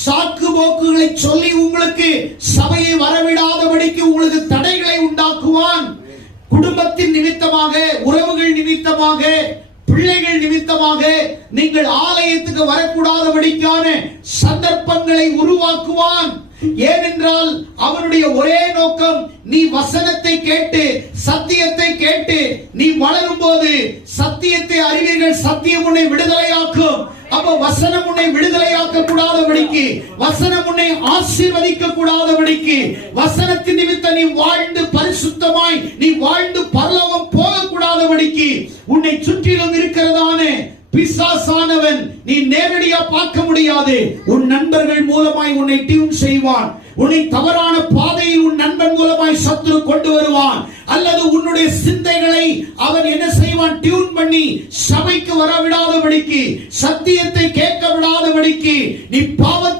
சாக்கு போக்குகளை சொல்லி உங்களுக்கு சபையை வரவிடாதபடிக்கு உங்களுக்கு தடைகளை உண்டாக்குவான். குடும்பத்தின் நிமித்தமாக, உறவுகள் நிமித்தமாக, பிள்ளைகள் நிமித்தமாக நீங்கள் ஆலயத்துக்கு வரக்கூடாதபடிக்கான சந்தர்ப்பங்களை உருவாக்குவான். ஏனென்றால் அவனுடைய ஒரே நோக்கம், நீ வசனத்தை கேட்டு சத்தியத்தை கேட்டு நீ வளரும் போது சத்தியத்தை அறிவீர்கள், சத்தியம் உன்னை விடுதலையாக்கும். அப்ப வசனம் உன்னை விடுதலையாக்க கூடாதபடிக்கு, வசனம் உன்னை ஆசீர்வதிக்க கூடாதபடிக்கு, வசனத்தின் நிமித்தம் நீ வாழ்ந்து பரிசுத்தமாய் நீ வாழ்ந்து பரலோகம் போக கூடாதபடிக்கு உன்னை சுற்றிலும் இருக்கிறதான பிசாசானவன் நீ நேரடியா பார்க்க முடியாது. உன் நண்பர்கள் மூலமாய் உன்னை டியூன் செய்வான். உன்னை தவறான பாதையில் உன் நண்பன் மூலமாய் சத்துரு கொண்டு வருவான். அல்லது உன்னுடைய சிந்தைகளை அவன் என்ன செய்வான், டியூன் பண்ணி சபைக்கு வர விடாதபடிக்கு, சத்தியத்தை கேட்க விடாதபடிக்கு, நீ பாவத்தை